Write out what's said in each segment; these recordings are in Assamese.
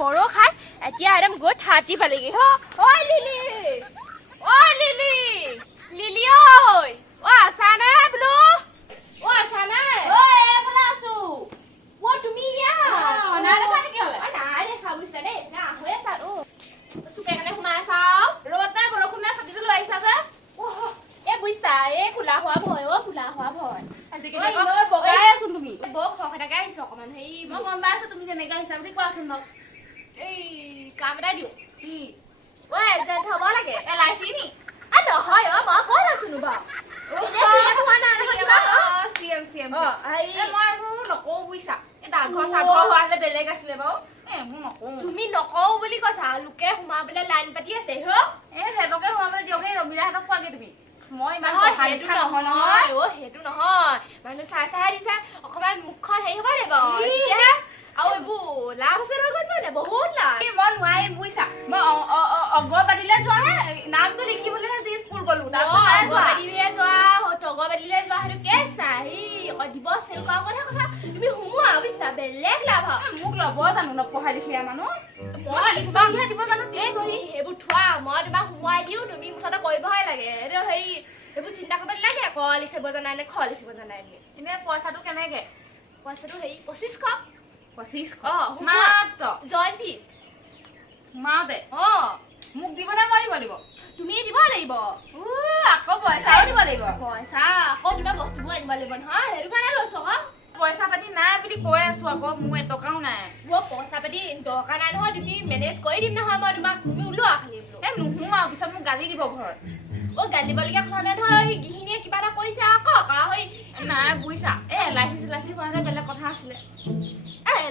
ঘৰো খাই এতিয়া একদম গৈ 30 পালেগি হ ঐ লিলি লিলি ঐ আছা নে বোলো আছা নে এইফালে আছো তুমি ইয়া নাই দেখা নেকি হলে নাই দেখা বুজিছা দেই না হৈ আছা চুকে কানে সোমাই আছা ৰ'দ নাই বৰষুণ নাই ছাতিটো লৈ আহিছা যে বুজিছা খোলা হোৱা ভয় খোলা হোৱা ভয় আজিকালি বগাই আছো তুমি বৰ খখ এটাকে আহিছো অকমান হেৰি মই গম পাই আছো তুমি কেনেকে আহিছা বুলি কোৱাচোন মোক এই কাম এটা দিওঁ কি এজেণ্ট হ'ব লাগে LIC নি নহয় মই ক'ত আছোনো বাৰু নকওঁ বুজিছা এই ডাকঘৰ চাকঘৰ হোৱা হলে বেলেগ আছিলে বাৰু মোৰ নকওঁ তুমি নকওঁ বুলি কৈছা লোকে সোমাবলৈ লাইন পাতি আছে সিহঁতকে সোমাবলৈ দিয়ক এই ৰমিলাহঁতক কোৱাগে তুমি মই ইমান সেইটো নহয় মানুহ চাই দিছা অকমান মুখখন হেৰি হ'ব লাগিব আৰু এইবোৰ লাভ আছে নহয় মানে বহুত লাভ মই নোৱাৰিম বুজিছা মই অংগবাদীলে যোৱাহে নামটো লিখিবলৈহে যি স্কুল গলো অংগবাদীলে যোৱা সেইটো কেছ নাই দিব চেল কৰা কথা তুমি সোমোৱা বুজিছা বেলেগ লাভ মোক ল'ব জানো নপঢ়াই লিখিয়া মানুহ দিব জানো সেইবোৰ থোৱা মই তোমাক সোমোৱাই দিওঁ তুমি মুঠতে কৰিবহে লাগে হেৰি এইবোৰ চিন্তা কৰিব নালাগে ক লিখিব জানাই নে খ লিখিব জানাই নে এনে পইচাটো কেনেকে পইচাটো হেৰি 2500 মাত্ৰ জইন ফিজ মাতে মোক দিব নে মই দিব লাগিব তুমি দিব লাগিব আকৌ পইচাও দিব লাগিব পইচা আকৌ কিবা বস্তুবোৰ আনিব লাগিব নহয় সেইটো কাৰণে লৈছো পইচা পাতি নাই বুলি কৈ আছো আকৌ মোৰ এটকাও নাই পইচা পাতি দৰকাৰ নাই নহয় তুমি মেনেজ কৰি দিম নহয় মই তোমাক তুমি ওলোৱা খালি নুশুনো আৰু পিছত মোক গালি দিব ঘৰত গালি দিবলগীয়া কথা নাই নহয় গৃহিণীয়ে কিবা এটা কৰিছে আকৌ নাই বুজিছা LIC হোৱালে বেলেগ কথা আছিলে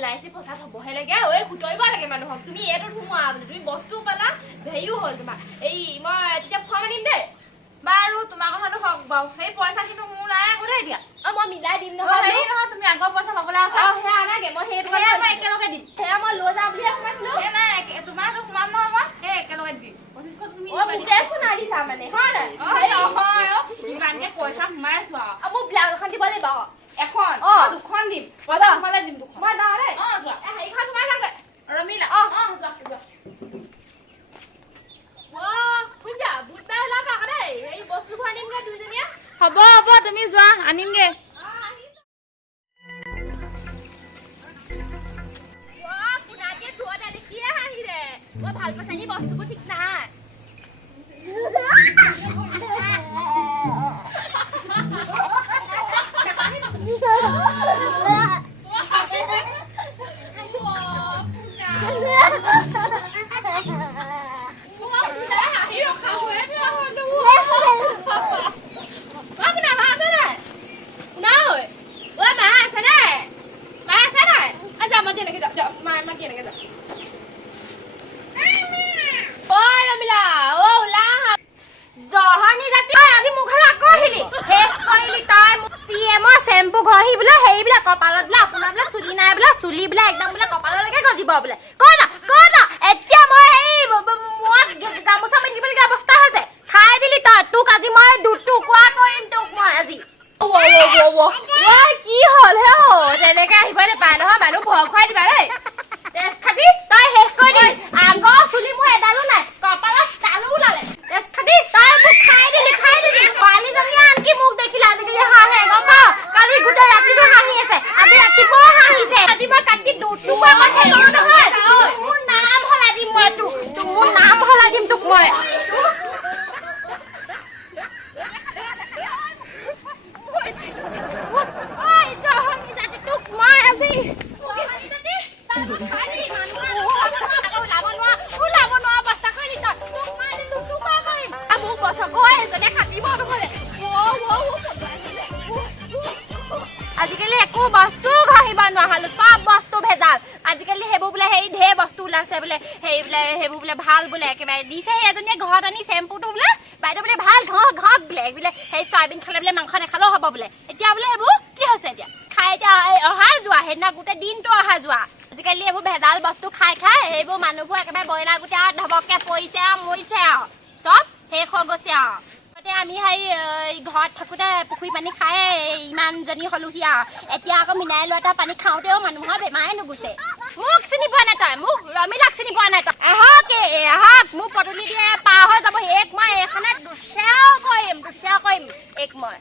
LIC ফচাত হ'বহে লাগে খুতৰিব লাগে মানুহক তুমি এইটোত সোমোৱা বুলি তুমি বস্তু পালা হেৰিও হ'ল তোমাৰ এই মই তেতিয়া ফৰ্ম আনিম দেই বাৰু তোমাৰ কথাটো হওক বাৰু সেই পইচা কিন্তু মোৰ নাই আকৌ দেই দিয়া মই মিলাই দিম নহয় তুমি আগৰ পইচা পাবলৈ আছা সেয়া আনাগে মই সেইটো মই একেলগে দিম সেয়া মই লৈ যাম বুলিহে সোমাইছিলো নাই তোমাৰতো সোমাম নহয় মই সেই একেলগে দিম 2500 তুমি শুনাই দিছা মানে হয় নাই ইমানকে পইচা সোমাই আছো আৰু মোক ব্লাউজ এখন দিব লাগিব এখন দুখন দিম পইচা সোমালে দিম দুখন মই যাওঁ দেই যোৱা সেইখন সোমাই যামগৈ ৰমিলা যোৱা শুনিছা বুধবাৰে ওলাবা আকৌ দেই এই বস্তুবোৰ আনিমগৈ দুইজনীয়ে হ'ব তুমি যোৱা আনিমগে ভাল পাইছা নি বস্তুবোৰ ঠিক নাই আজিকালি একো বস্তু ঘাহিব নোৱাৰো সব বস্তু ভেজাল আজিকালি হেবু বলে হেই ধে বস্তু ওলাছে বলে হেই বলে হেবু বলে ভাল বলে একেবাৰে দিছে এজনীয়ে ঘৰত আনি চেম্পুটো বলে বাইদেউ বলে ভাল ঘক ব্লেক বলে হেই সয়াবিন খালে বলে মাংস নেখালেও হ'ব বলে এতিয়া বলে হেবু কি হৈছে এতিয়া খাই এতিয়া অহা যোৱা হেনা গোটে দিনটো অহা যোৱা আজিকালি হেবু ভেজাল বস্তু খাই হেবু মানুহবোৰ একেবাৰে বইলা গোটে ধবককে পৰিছে মৰিছে সব শেষ হৈ গৈছে আমি ঘৰত থাকোঁতে পুখুৰী পানী খাই ইমানজনী হলোহি আৰু এতিয়া আকৌ মিনাই লৈ এটা পানী খাওঁতেও মানুহৰ বেমাৰে নুগুচে মোক চিনি পোৱা নাই তই মোক ৰমিলাক চিনি পোৱা নাই তই আহক মোক পদূলি দিয়ে পাৰ হৈ যাব মই এইখনে দুচেও কৰিম মই